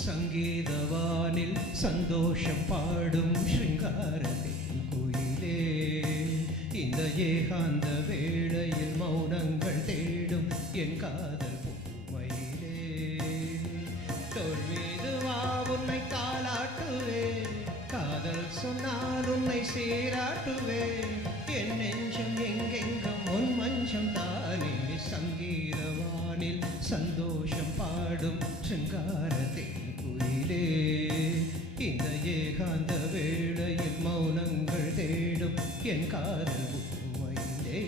சங்கீதவானில் சந்தோஷம் பாடும் ஸ்ருங்காரத்தின் குயிலே, இந்த ஏகாந்த வேளையில் மௌனங்கள் தேடும் என் காதல் பூமையிலே. தோள் மீது வா உன்னை தாலாட்டுவேன், காதல் சொன்னால் உன்னை சீராட்டுவேன். என் நெஞ்சம் எங்கெங்கும் உன் மஞ்சம் தானே. சங்கீதவானில் சந்தோஷம் பாடும் ஸ்ருங்காரத்தின் குயிலே, இந்த ஏகாந்த வேளையில் மௌனங்கள் தேடும் என் காதல் பூமையிலே.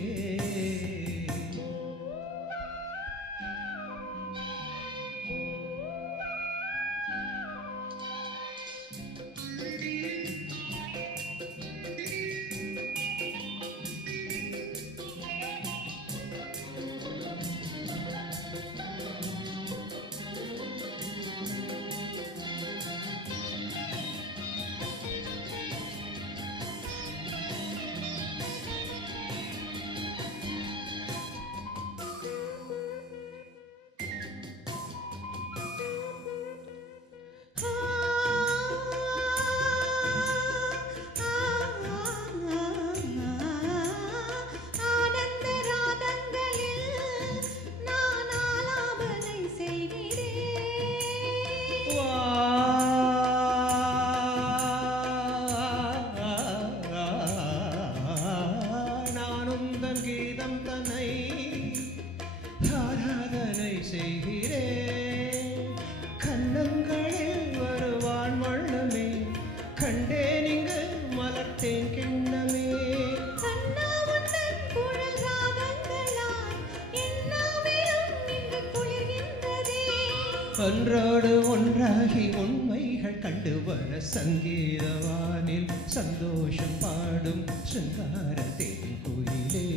கீதம் தன்னை ஆராதனை செய்கிறேன். கண்ணங்களில் வருவான் வண்ணமே, கண்டேன் இங்கு மலர்த்தேன் கிண்ணமே. ஒன்றோடு ஒன்றாகி உண்மைகள் கண்டு வர சங்கீதவானில் சந்தோஷம் பாடும் ஸ்ருங்காரத்தின் குயிலே,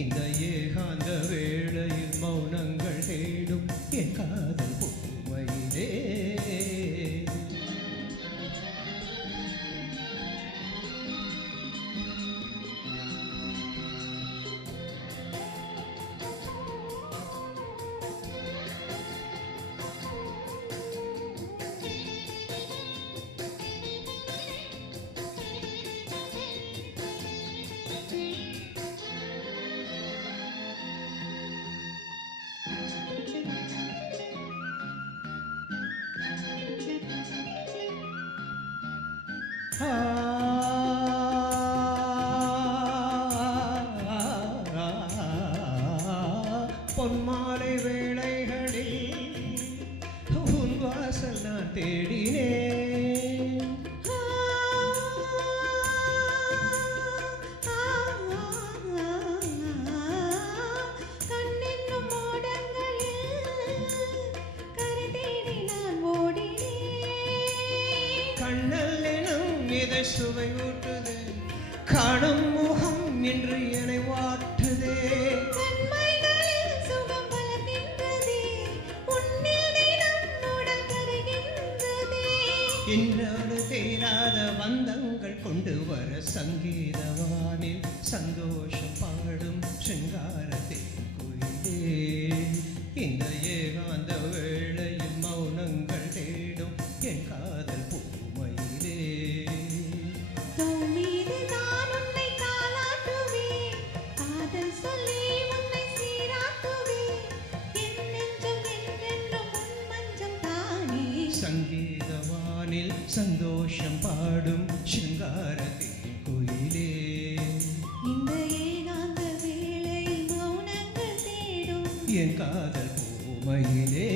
இந்த ஏகாந்த வேளையில் மௌனங்கள் தேடும் என் காதல் பூமையிலே. பொன்மாலை வேளைகளில் உன் வாசல் நான் தேடினேன். கண்ணல் எனும் இதை சுவை ஊட்டுதே, காணும் முகம் என்று என்னை வாட்டுதே. இன்றோடு தீராத பந்தங்கள் கொண்டு வர சங்கீதவானில் சந்தோஷம் பாடும் ஸ்ருங்காரத்தின் குயிலே, இந்த ஏகாந்த வேளையில் மௌனங்கள் தேடும் என் காதல் பூமையிலே. சங்கீதவானில் சந்தோஷம் பாடும் ஸ்ருங்காரத்தின் குயிலே, இந்த ஏகாந்த வேளையில் மௌனங்கள் தேடும் என் காதல் பூமையிலே.